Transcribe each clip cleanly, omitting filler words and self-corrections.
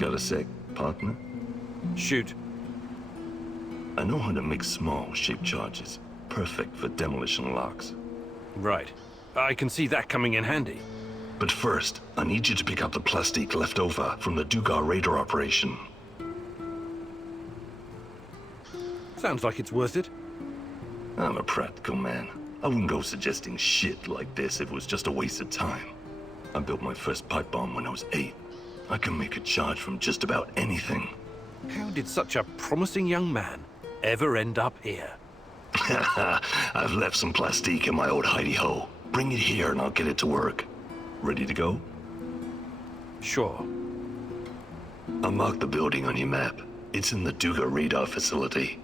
Got a sec, partner? Shoot. I know how to make small, shaped charges. Perfect for demolition locks. Right. I can see that coming in handy. But first, I need you to pick up the plastique left over from the Dugar radar operation. Sounds like it's worth it. I'm a practical man. I wouldn't go suggesting shit like this if it was just a waste of time. I built my first pipe bomb when I was 8. I can make a charge from just about anything. How did such a promising young man ever end up here? I've left some plastique in my old hidey-hole. Bring it here and I'll get it to work. Ready to go? Sure. I'll mark the building on your map. It's in the Duga radar facility.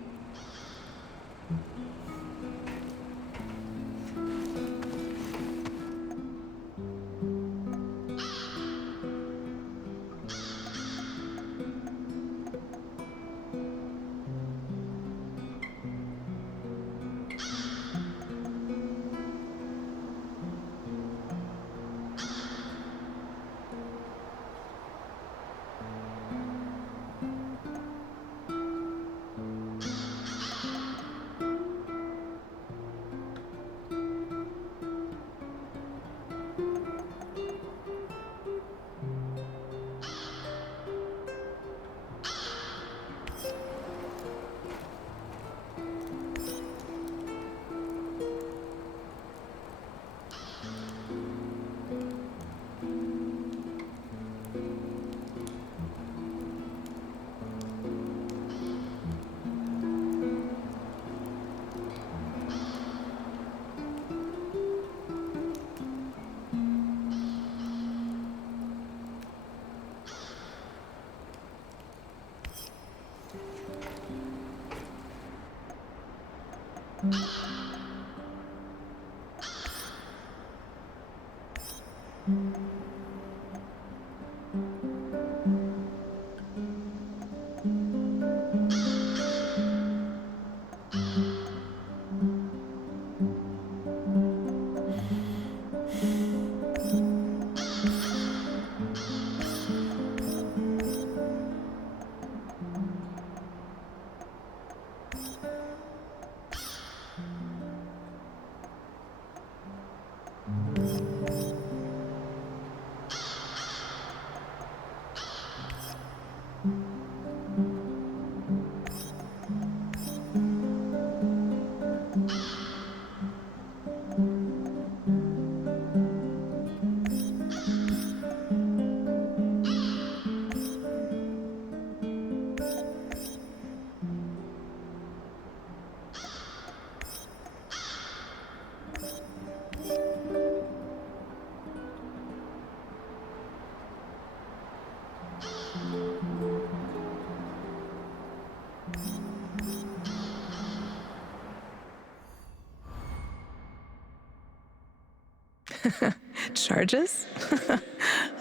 Charges?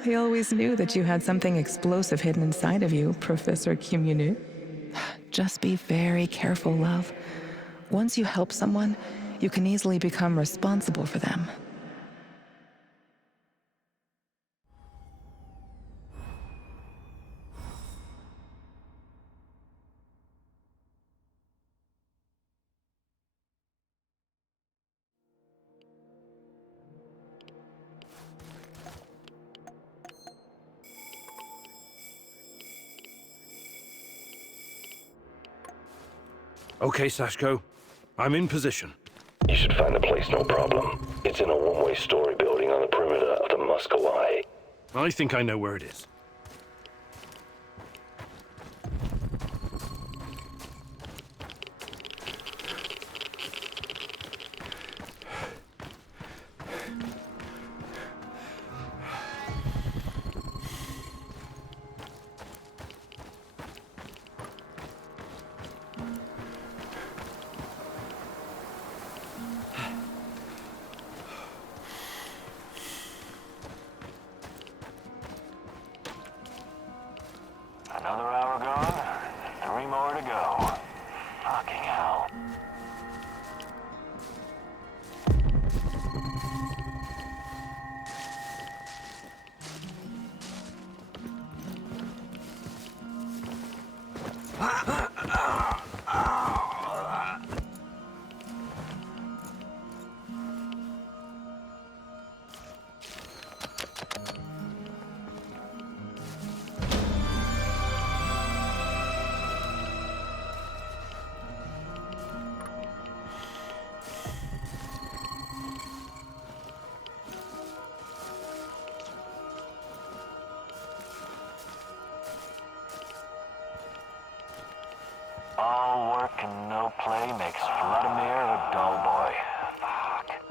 I always knew that you had something explosive hidden inside of you, Professor Kimunu. Just be very careful, love. Once you help someone, you can easily become responsible for them. Okay, Sashko. I'm in position. You should find the place, no problem. It's in a one-way story building on the perimeter of the Muscovy. I think I know where it is. Vladimir the dull boy. Fuck.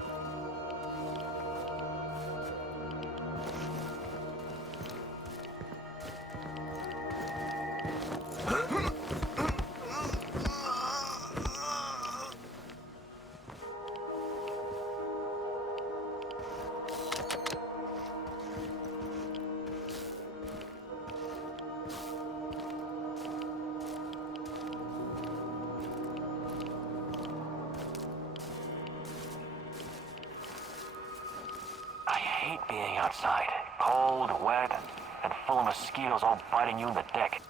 I hate being outside. Cold, wet, and full of mosquitoes all biting you in the dick.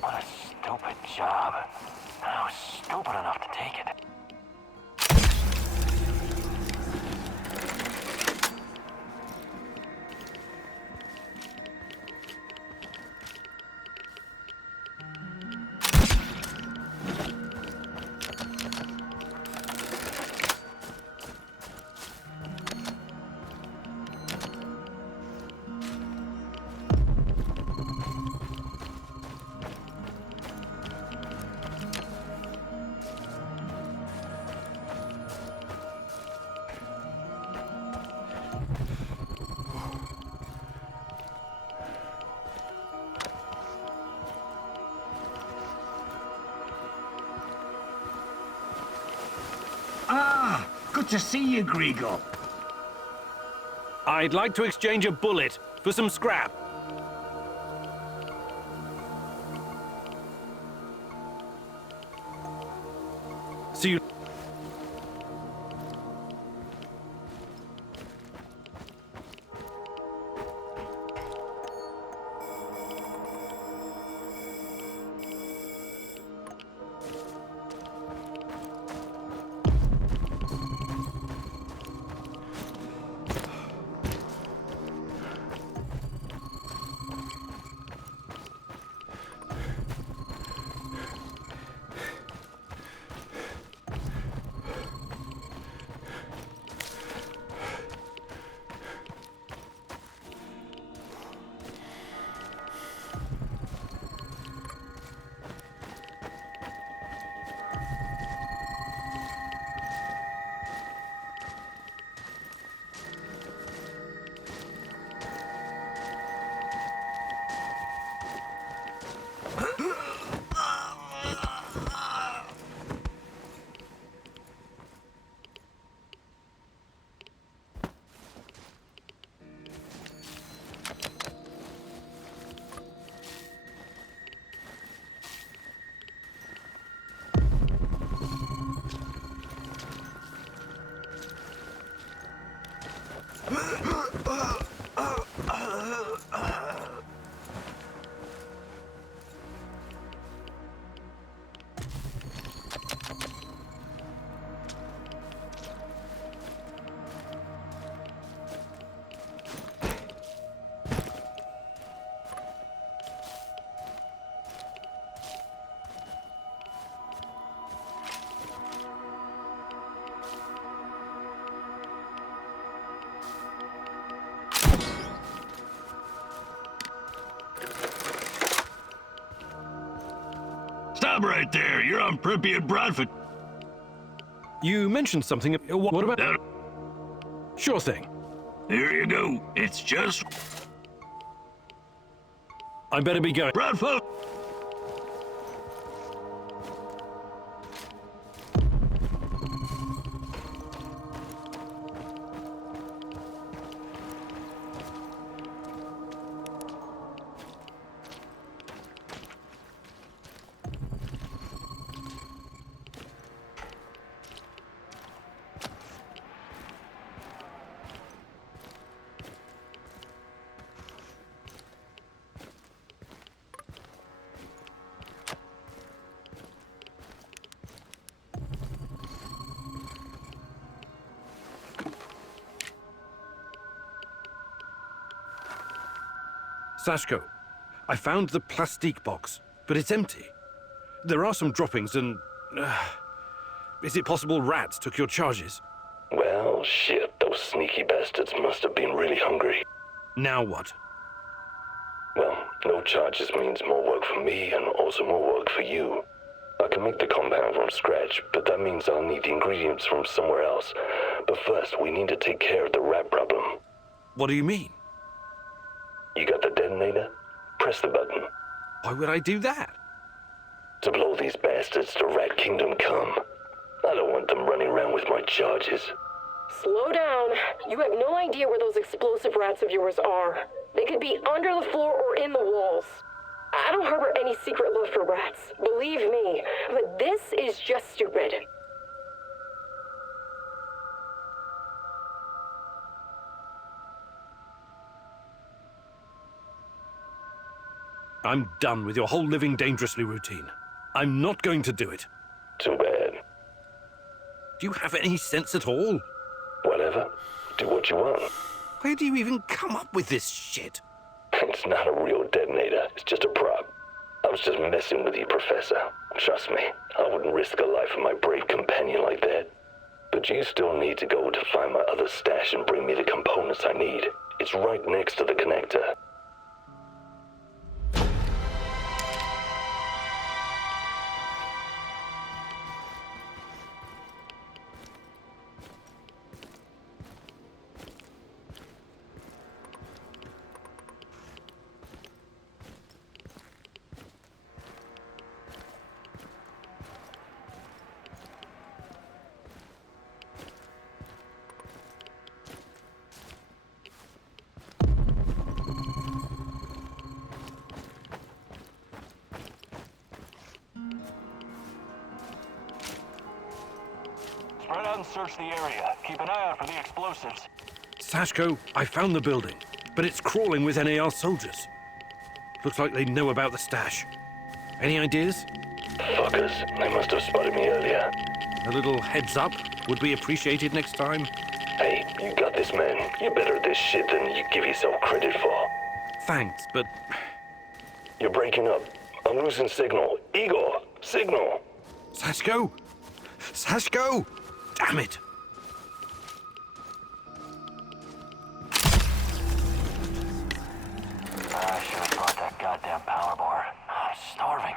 What a stupid job. I was stupid enough to take it. Ah, good to see you, Grigor. I'd like to exchange a bullet for some scrap. See you. Stop right there. You're on Pripyat Bradford. You mentioned something. What about? Now, Sure thing. here you go. It's just I better be going. Bradford. Sashko, I found the plastique box, but it's empty. There are some droppings and... is it possible rats took your charges? Well, shit, those sneaky bastards must have been really hungry. Now what? Well, no charges means more work for me and also more work for you. I can make the compound from scratch, but that means I'll need the ingredients from somewhere else. But first, we need to take care of the rat problem. What do you mean? You got the detonator? Press the button. Why would I do that? To blow these bastards to Rat Kingdom come. I don't want them running around with my charges. Slow down. You have no idea where those explosive rats of yours are. They could be under the floor or in the walls. I don't harbor any secret love for rats, believe me, but this is just stupid. I'm done with your whole living dangerously routine. I'm not going to do it. Too bad. Do you have any sense at all? Whatever. Do what you want. Where do you even come up with this shit? It's not a real detonator. It's just a prop. I was just messing with you, Professor. Trust me, I wouldn't risk the life of my brave companion like that. But you still need to go to find my other stash and bring me the components I need. It's right next to the connector. Spread out and search the area. Keep an eye out for the explosives. Sashko, I found the building, but it's crawling with NAR soldiers. Looks like they know about the stash. Any ideas? Fuckers, they must have spotted me earlier. A little heads up would be appreciated next time. Hey, you got this, man. You're better at this shit than you give yourself credit for. Thanks, but You're breaking up. I'm losing signal. Igor, signal. Sashko! Sashko! Damn it! I should have brought that goddamn power bar. I'm starving.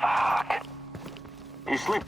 Fuck. You sleep.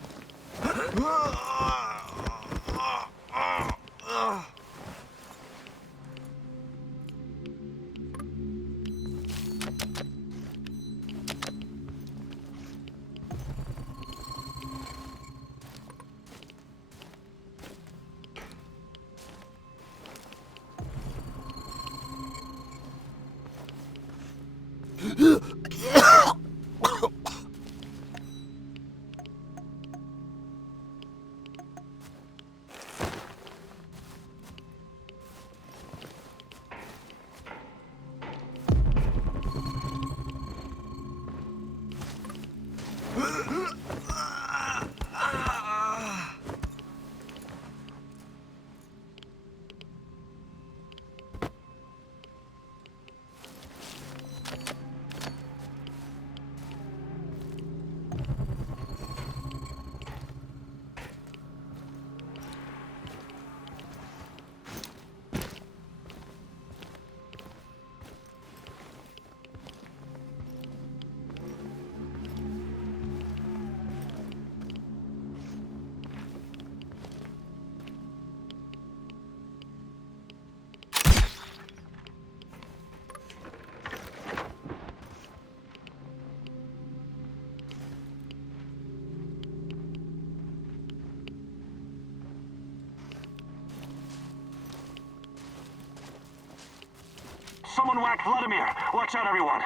Someone whacked Vladimir. Watch out, everyone.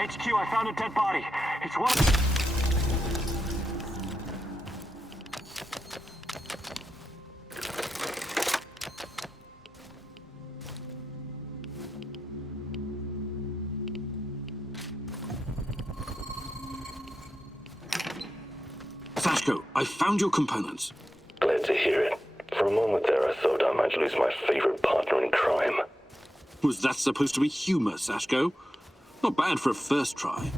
HQ, I found a dead body. It's one. Sashko, I found your components. Glad to hear it. For a moment there, I thought I might lose my favorite partner in crime. Was that supposed to be humor, Sashko? Not bad for a first try.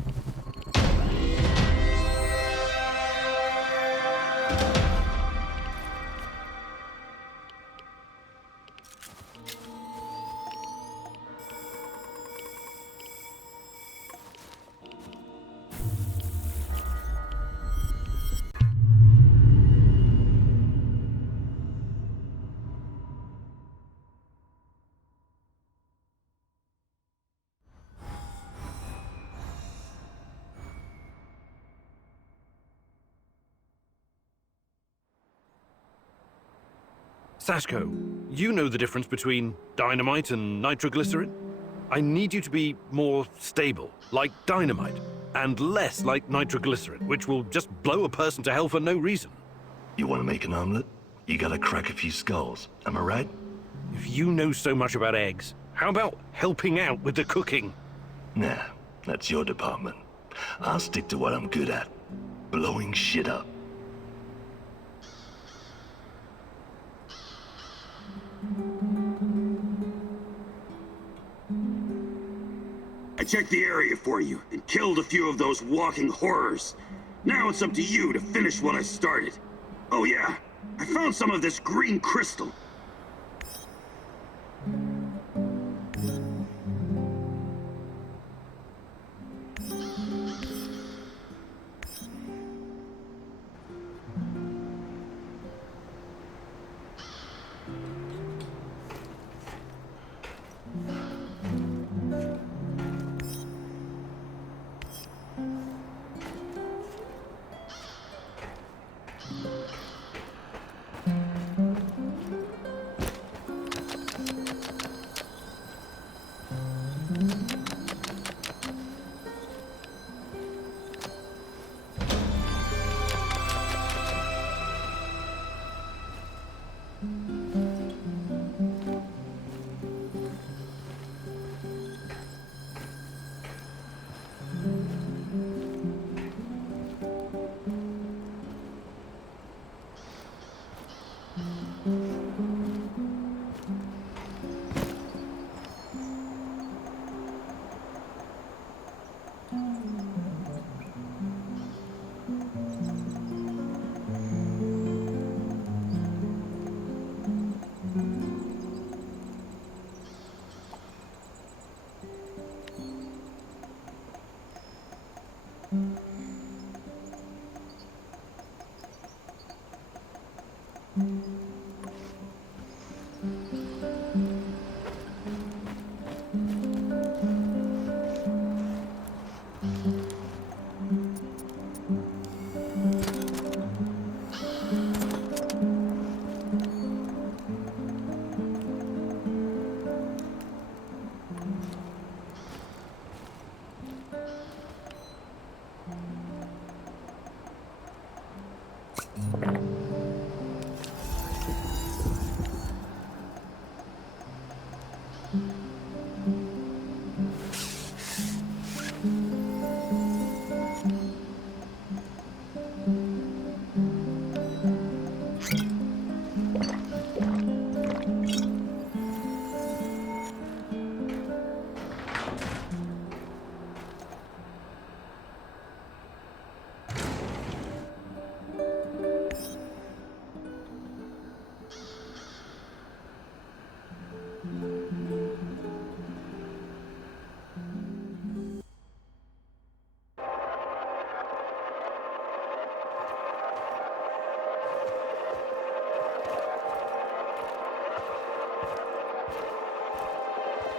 Sashko, you know the difference between dynamite and nitroglycerin? I need you to be more stable, like dynamite, and less like nitroglycerin, which will just blow a person to hell for no reason. You want to make an omelet? You gotta crack a few skulls. Am I right? If you know so much about eggs, how about helping out with the cooking? Nah, that's your department. I'll stick to what I'm good at. Blowing shit up. I checked the area for you and killed a few of those walking horrors. Now it's up to you to finish what I started. Oh yeah, I found some of this green crystal.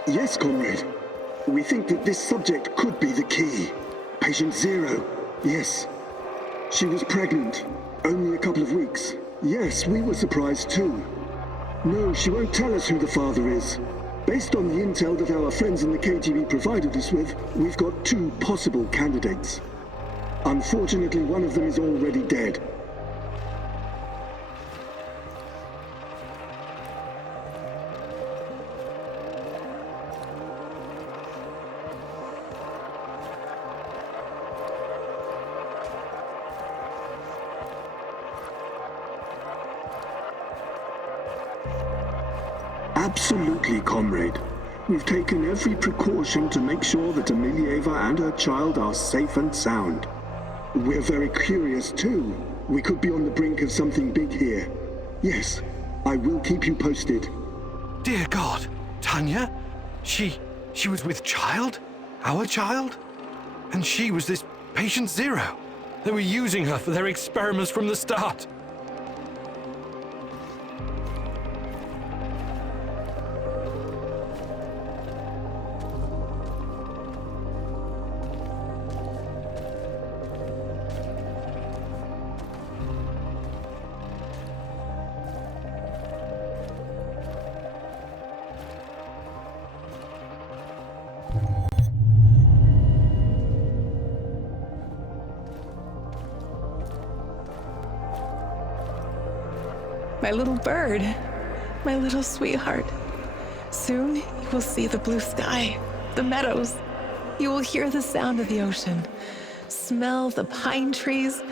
Yes, comrade. We think that this subject could be the key. Patient Zero. Yes. She was pregnant. Only a couple of weeks. Yes, we were surprised too. No, she won't tell us who the father is. Based on the intel that our friends in the KGB provided us with, we've got 2 possible candidates. Unfortunately, one of them is already dead. Absolutely, comrade. We've taken every precaution to make sure that Emilieva and her child are safe and sound. We're very curious too. We could be on the brink of something big here. Yes, I will keep you posted. Dear God, Tanya? She was with child? Our child? And she was this patient zero. They were using her for their experiments from the start. My little bird, my little sweetheart. Soon you will see the blue sky, the meadows. You will hear the sound of the ocean, smell the pine trees,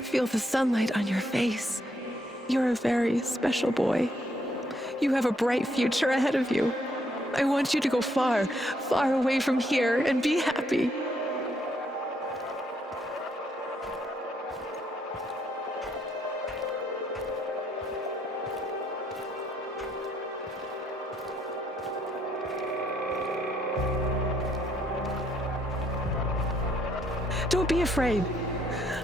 feel the sunlight on your face. You're a very special boy. You have a bright future ahead of you. I want you to go far, far away from here and be happy. Don't be afraid.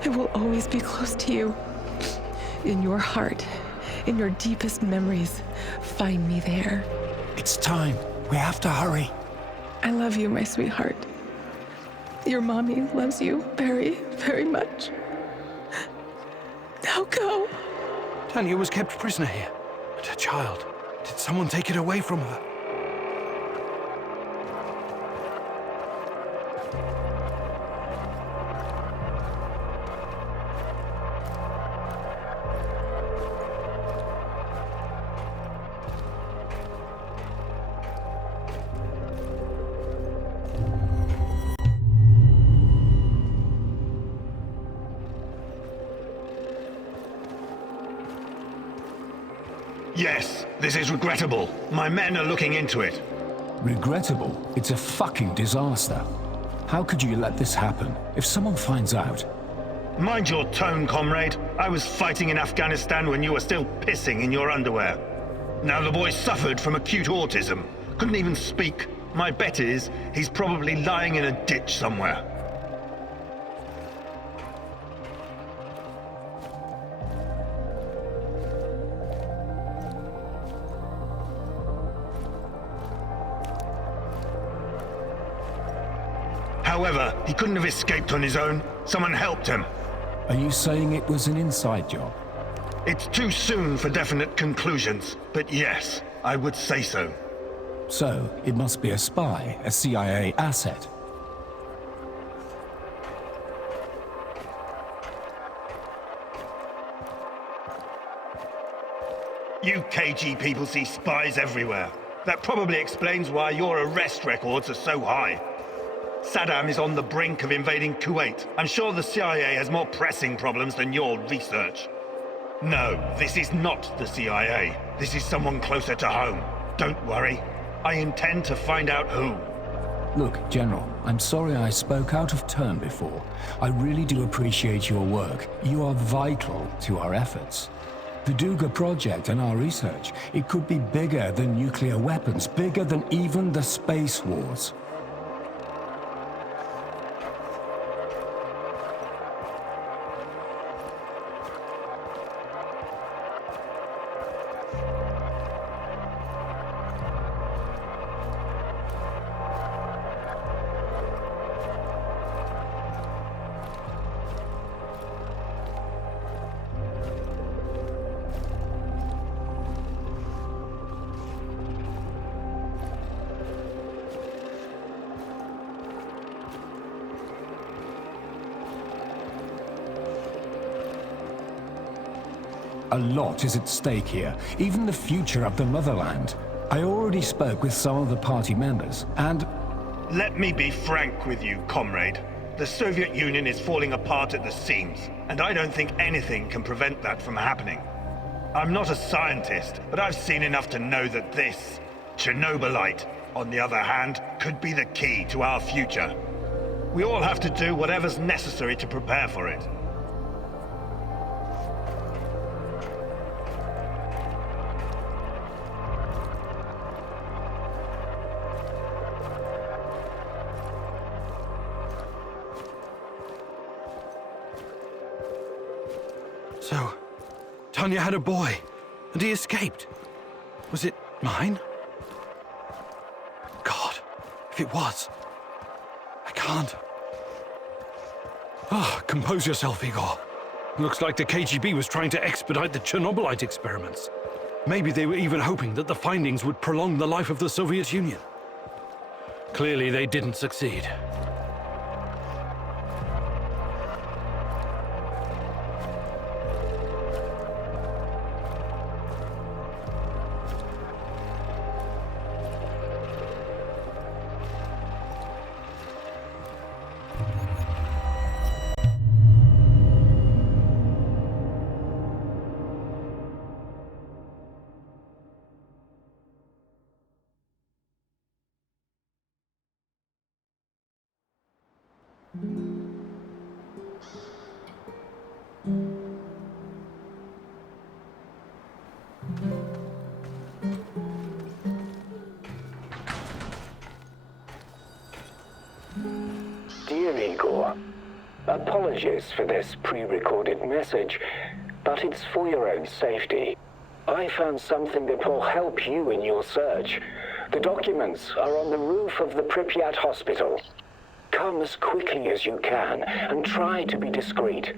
I will always be close to you. In your heart, in your deepest memories, find me there. It's time. We have to hurry. I love you, my sweetheart. Your mommy loves you very, very much. Now go. Tanya was kept prisoner here. And her child. Did someone take it away from her? Yes, this is regrettable. My men are looking into it. Regrettable? It's a fucking disaster. How could you let this happen? If someone finds out... Mind your tone, comrade. I was fighting in Afghanistan when you were still pissing in your underwear. Now the boy suffered from acute autism. Couldn't even speak. My bet is he's probably lying in a ditch somewhere. However, he couldn't have escaped on his own. Someone helped him. Are you saying it was an inside job? It's too soon for definite conclusions, but yes, I would say so. So, it must be a spy, a CIA asset. You KG people see spies everywhere. That probably explains why your arrest records are so high. Saddam is on the brink of invading Kuwait. I'm sure the CIA has more pressing problems than your research. No, this is not the CIA. This is someone closer to home. Don't worry. I intend to find out who. Look, General, I'm sorry I spoke out of turn before. I really do appreciate your work. You are vital to our efforts. The Duga project and our research, it could be bigger than nuclear weapons, bigger than even the space wars. A lot is at stake here, even the future of the motherland. I already spoke with some of the party members, and... Let me be frank with you, comrade. The Soviet Union is falling apart at the seams, and I don't think anything can prevent that from happening. I'm not a scientist, but I've seen enough to know that this, Chernobylite, on the other hand, could be the key to our future. We all have to do whatever's necessary to prepare for it. So, Tanya had a boy, and he escaped. Was it mine? God, if it was, I can't. Compose yourself, Igor. Looks like the KGB was trying to expedite the Chernobylite experiments. Maybe they were even hoping that the findings would prolong the life of the Soviet Union. Clearly, they didn't succeed. Dear Igor, apologies for this pre-recorded message, but it's for your own safety. I found something that will help you in your search. The documents are on the roof of the Pripyat hospital. Come as quickly as you can and try to be discreet.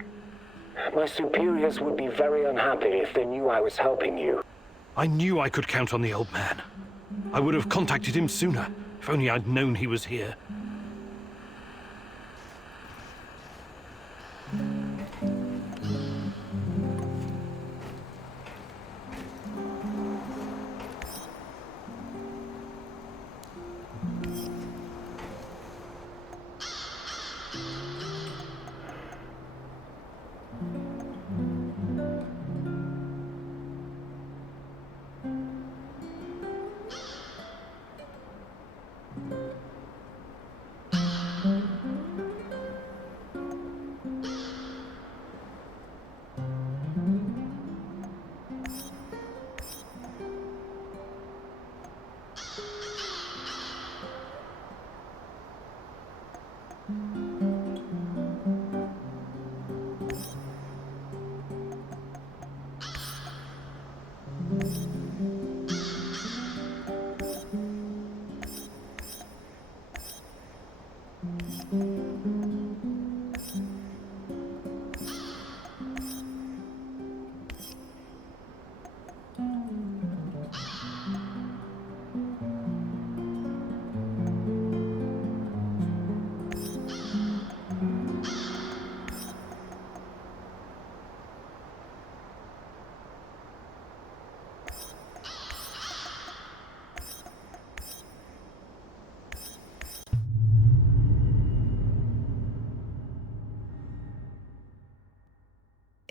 My superiors would be very unhappy if they knew I was helping you. I knew I could count on the old man. I would have contacted him sooner, if only I'd known he was here.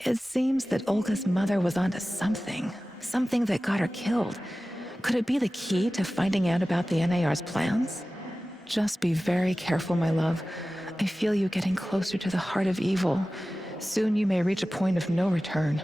It seems that Olga's mother was onto something that got her killed. Could it be the key to finding out about the NAR's plans? Just be very careful, my love. I feel you getting closer to the heart of evil. Soon you may reach a point of no return.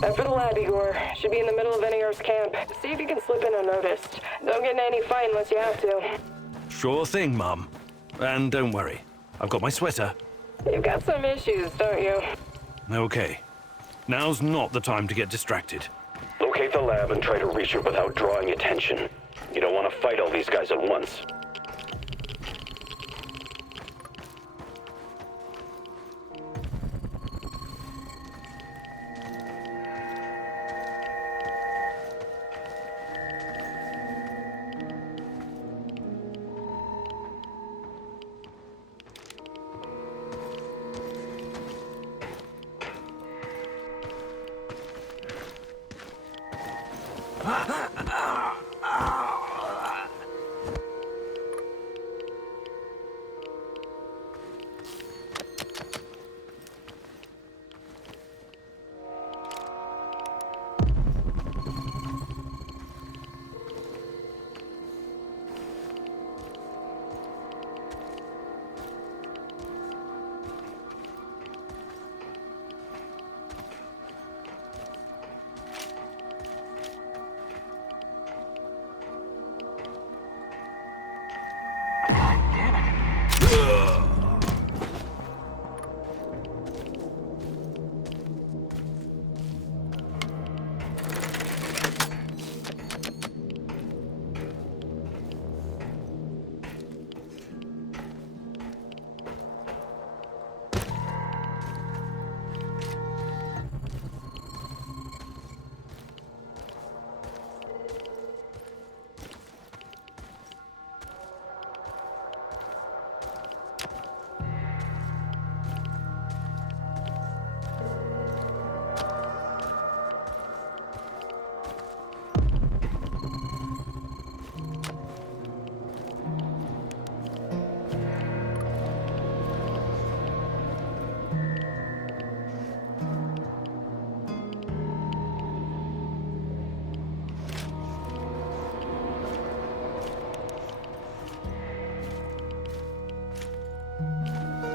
Time for the lab, Igor. Should be in the middle of NAR's camp. See if you can slip in unnoticed. Don't get in any fight unless you have to. Sure thing, Mum. And don't worry, I've got my sweater. You've got some issues, don't you? Okay. Now's not the time to get distracted. Locate the lab and try to reach it without drawing attention. You don't want to fight all these guys at once.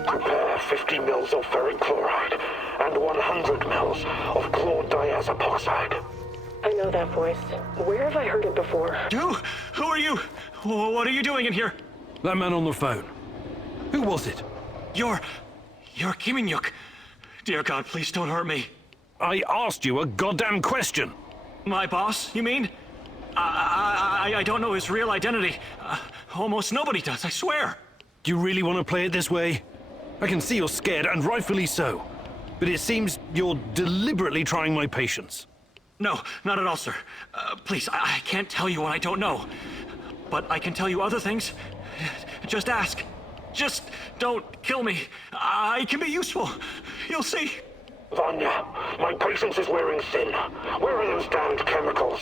Prepare 50 mils of ferric chloride and 100 mils of chlordiazepoxide. I know that voice. Where have I heard it before? Who are you? What are you doing in here? That man on the phone. Who was it? You're Kim In-yuk. Dear God, please don't hurt me. I asked you a goddamn question. My boss, you mean? I don't know his real identity. Almost nobody does, I swear. Do you really want to play it this way? I can see you're scared, and rightfully so. But it seems you're deliberately trying my patience. No, not at all, sir. Please, I can't tell you what I don't know. But I can tell you other things. Just ask. Just don't kill me. I can be useful. You'll see. Vanya, my patience is wearing thin. Where are those damned chemicals?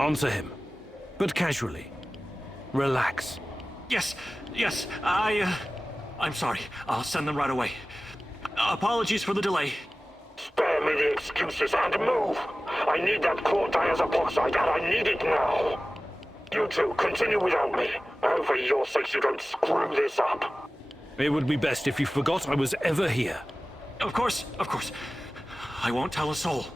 Answer him, but casually. Relax. Yes, I'm sorry. I'll send them right away. Apologies for the delay. Spare me the excuses and move! I need that chlordiazepoxide and I need it now! You two, continue without me. I hope for your sakes you don't screw this up. It would be best if you forgot I was ever here. Of course. I won't tell a soul.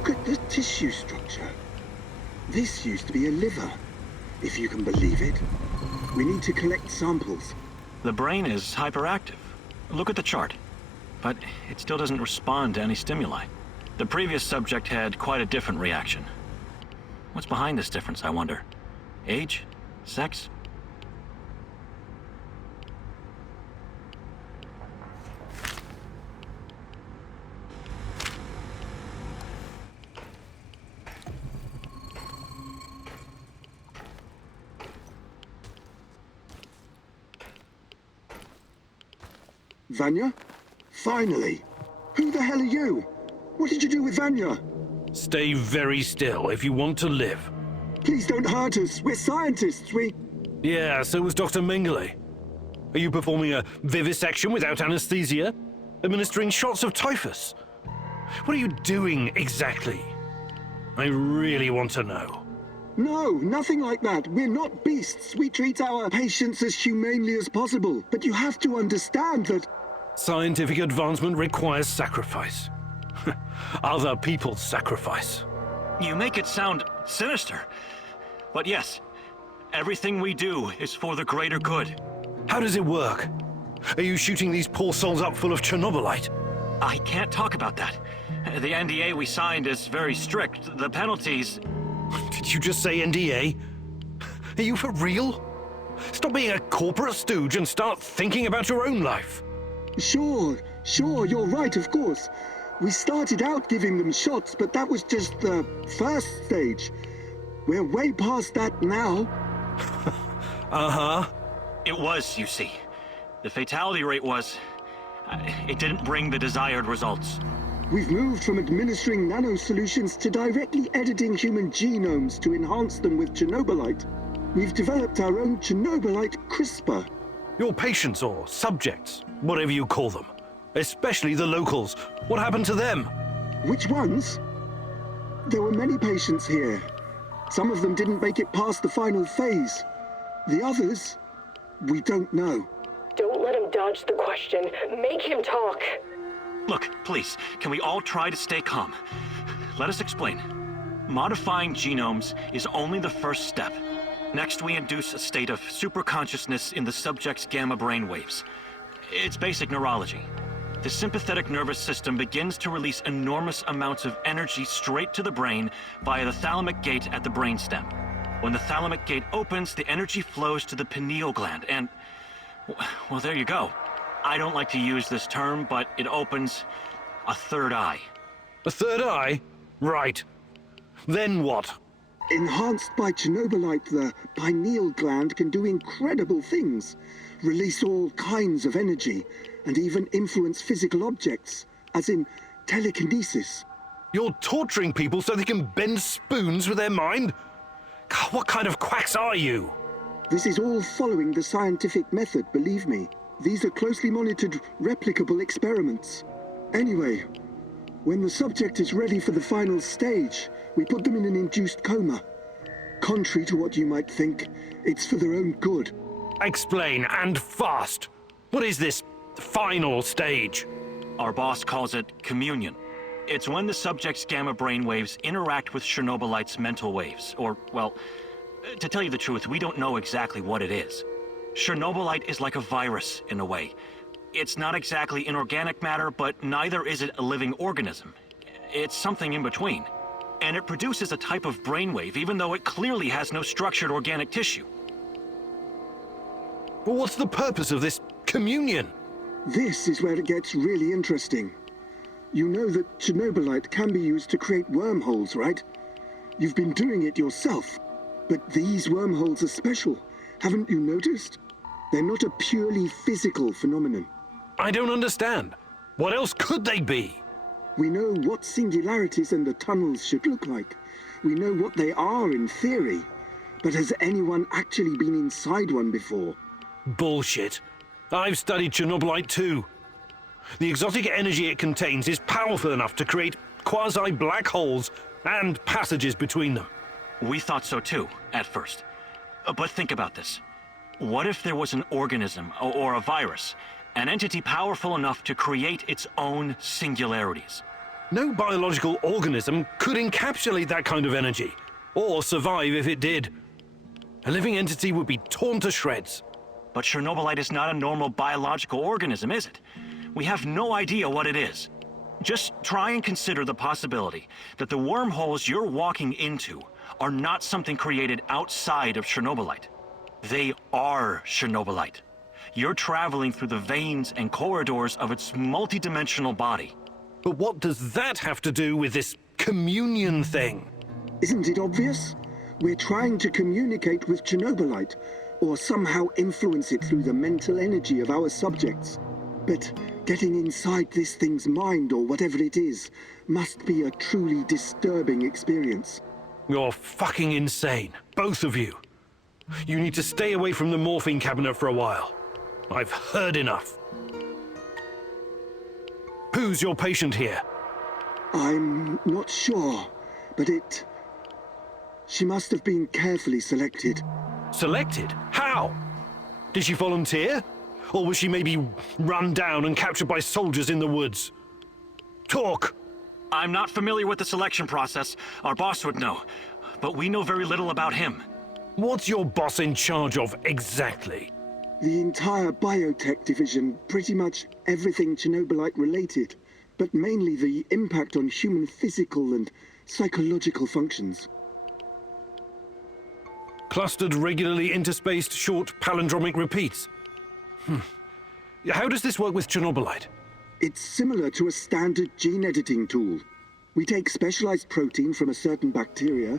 Look at the tissue structure. This used to be a liver, if you can believe it. We need to collect samples. The brain is hyperactive. Look at the chart. But it still doesn't respond to any stimuli. The previous subject had quite a different reaction. What's behind this difference, I wonder? Age? Sex? Vanya? Finally! Who the hell are you? What did you do with Vanya? Stay very still if you want to live. Please don't hurt us. We're scientists. Yeah, so was Dr. Mengele. Are you performing a vivisection without anesthesia? Administering shots of typhus? What are you doing exactly? I really want to know. No, nothing like that. We're not beasts. We treat our patients as humanely as possible. But you have to understand that... Scientific advancement requires sacrifice. Other people's sacrifice. You make it sound sinister. But yes, everything we do is for the greater good. How does it work? Are you shooting these poor souls up full of Chernobylite? I can't talk about that. The NDA we signed is very strict. The penalties... Did you just say NDA? Are you for real? Stop being a corporate stooge and start thinking about your own life. Sure, you're right, of course. We started out giving them shots, but that was just the first stage. We're way past that now. Uh-huh. It was, you see. The fatality rate was... it didn't bring the desired results. We've moved from administering nano-solutions to directly editing human genomes to enhance them with Chernobylite. We've developed our own Chernobylite CRISPR. Your patients or subjects, whatever you call them. Especially the locals. What happened to them? Which ones? There were many patients here. Some of them didn't make it past the final phase. The others, we don't know. Don't let him dodge the question. Make him talk. Look, please, can we all try to stay calm? Let us explain. Modifying genomes is only the first step. Next, we induce a state of superconsciousness in the subject's gamma brainwaves. It's basic neurology. The sympathetic nervous system begins to release enormous amounts of energy straight to the brain via the thalamic gate at the brainstem. When the thalamic gate opens, the energy flows to the pineal gland and... well, there you go. I don't like to use this term, but it opens a third eye. A third eye? Right. Then what? Enhanced by Chernobylite, the pineal gland can do incredible things. Release all kinds of energy, and even influence physical objects, as in telekinesis. You're torturing people so they can bend spoons with their mind? God, what kind of quacks are you? This is all following the scientific method, believe me. These are closely monitored, replicable experiments. Anyway, when the subject is ready for the final stage, we put them in an induced coma. Contrary to what you might think, it's for their own good. Explain, and fast. What is this final stage? Our boss calls it communion. It's when the subject's gamma brainwaves interact with Chernobylite's mental waves. Or, well, to tell you the truth, we don't know exactly what it is. Chernobylite is like a virus, in a way. It's not exactly inorganic matter, but neither is it a living organism. It's something in between. And it produces a type of brainwave, even though it clearly has no structured organic tissue. But what's the purpose of this communion? This is where it gets really interesting. You know that Chernobylite can be used to create wormholes, right? You've been doing it yourself. But these wormholes are special. Haven't you noticed? They're not a purely physical phenomenon. I don't understand. What else could they be? We know what singularities and the tunnels should look like. We know what they are in theory. But has anyone actually been inside one before? Bullshit. I've studied Chernobylite too. The exotic energy it contains is powerful enough to create quasi-black holes and passages between them. We thought so too, at first. But think about this. What if there was an organism, or a virus, an entity powerful enough to create its own singularities? No biological organism could encapsulate that kind of energy, or survive if it did. A living entity would be torn to shreds. But Chernobylite is not a normal biological organism, is it? We have no idea what it is. Just try and consider the possibility that the wormholes you're walking into are not something created outside of Chernobylite. They are Chernobylite. You're traveling through the veins and corridors of its multidimensional body. But what does that have to do with this communion thing? Isn't it obvious? We're trying to communicate with Chernobylite, or somehow influence it through the mental energy of our subjects. But getting inside this thing's mind, or whatever it is, must be a truly disturbing experience. You're fucking insane, both of you. You need to stay away from the morphine cabinet for a while. I've heard enough. Who's your patient here? I'm not sure, but she must have been carefully selected. Selected? How? Did she volunteer? Or was she maybe run down and captured by soldiers in the woods? Talk! I'm not familiar with the selection process. Our boss would know. But we know very little about him. What's your boss in charge of exactly? The entire biotech division, pretty much everything Chernobylite related, but mainly the impact on human physical and psychological functions. Clustered, regularly interspaced, short palindromic repeats. How does this work with Chernobylite? It's similar to a standard gene editing tool. We take specialized protein from a certain bacteria,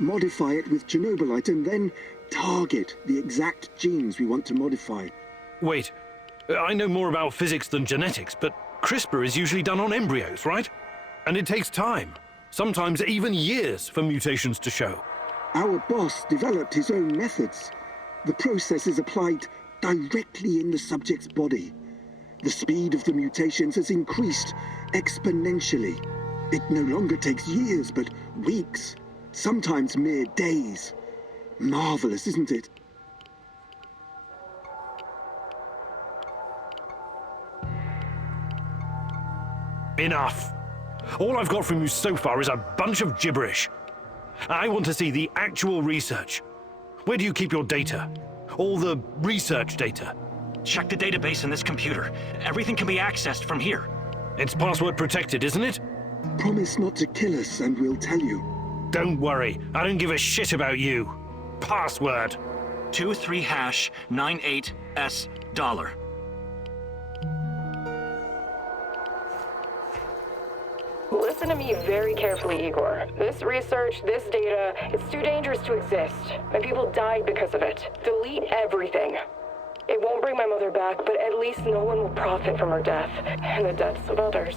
modify it with Chernobylite, and then target the exact genes we want to modify. Wait, I know more about physics than genetics, but CRISPR is usually done on embryos, right? And it takes time, sometimes even years, for mutations to show. Our boss developed his own methods. The process is applied directly in the subject's body. The speed of the mutations has increased exponentially. It no longer takes years, but weeks, sometimes mere days. Marvelous, isn't it? Enough. All I've got from you so far is a bunch of gibberish. I want to see the actual research. Where do you keep your data? All the research data? Check the database in this computer. Everything can be accessed from here. It's password protected, isn't it? Promise not to kill us and we'll tell you. Don't worry, I don't give a shit about you. Password. 23#98S $. Listen to me very carefully, Igor. This research, this data, it's too dangerous to exist. My people died because of it. Delete everything. It won't bring my mother back, but at least no one will profit from her death, and the deaths of others.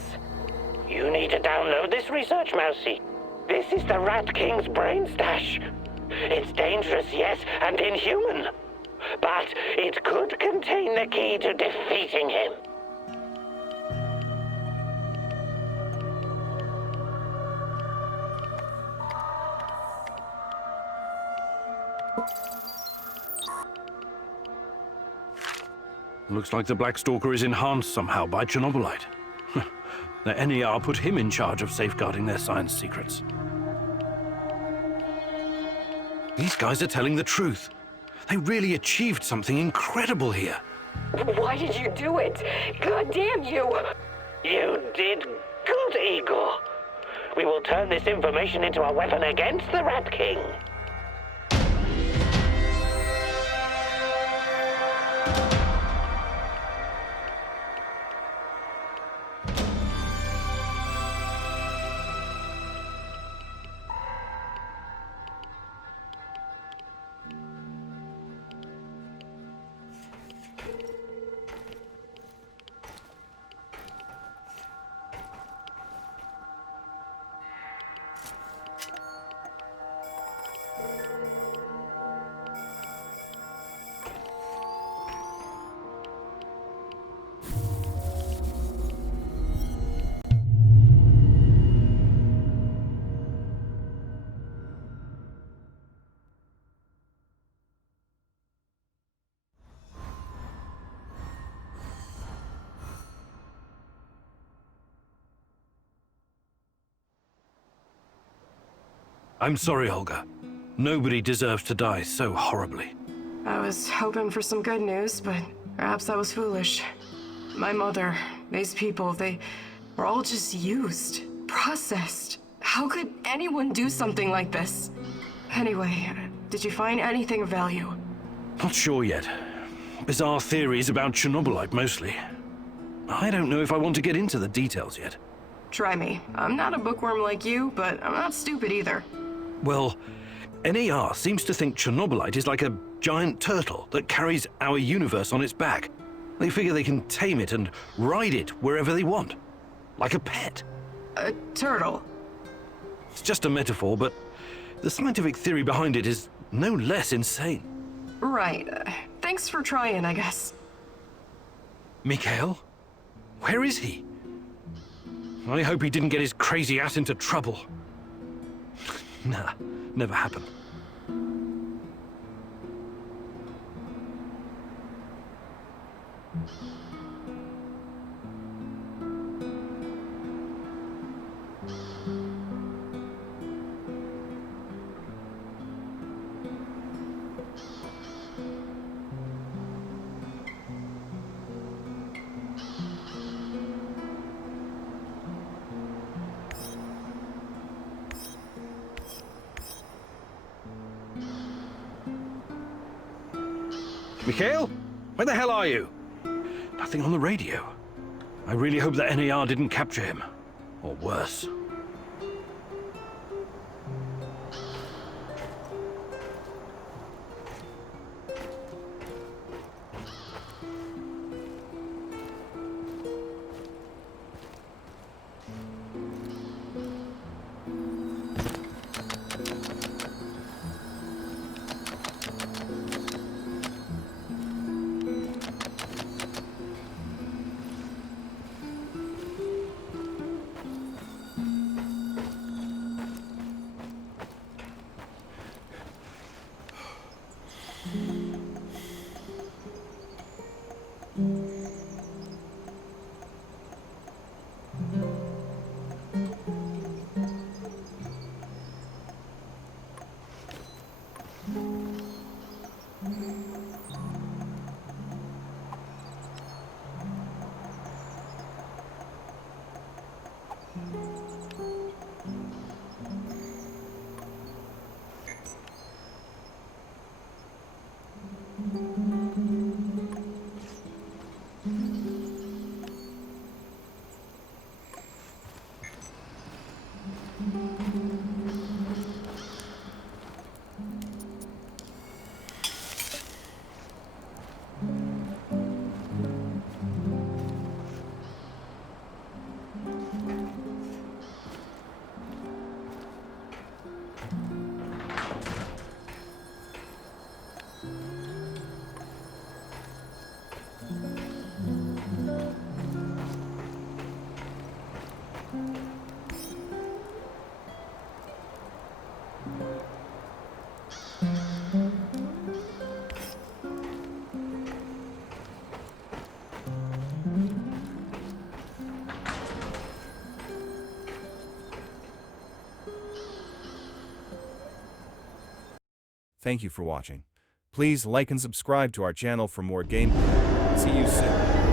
You need to download this research, Mousy. This is the Rat King's brain stash. It's dangerous, yes, and inhuman. But it could contain the key to defeating him. Looks like the Black Stalker is enhanced somehow by Chernobylite. The NER put him in charge of safeguarding their science secrets. These guys are telling the truth. They really achieved something incredible here. Why did you do it? God damn you! You did good, Igor. We will turn this information into a weapon against the Rat King. I'm sorry, Olga. Nobody deserves to die so horribly. I was hoping for some good news, but perhaps I was foolish. My mother, these people, they were all just used, processed. How could anyone do something like this? Anyway, did you find anything of value? Not sure yet. Bizarre theories about Chernobylite, mostly. I don't know if I want to get into the details yet. Try me. I'm not a bookworm like you, but I'm not stupid either. Well, NAR seems to think Chernobylite is like a giant turtle that carries our universe on its back. They figure they can tame it and ride it wherever they want. Like a pet. A turtle? It's just a metaphor, but the scientific theory behind it is no less insane. Right. Thanks for trying, I guess. Mikhail? Where is he? I hope he didn't get his crazy ass into trouble. Nah, never happened. Mikhail? Where the hell are you? Nothing on the radio. I really hope that NAR didn't capture him. Or worse. Thank you for watching. Please like and subscribe to our channel for more gameplay. See you soon.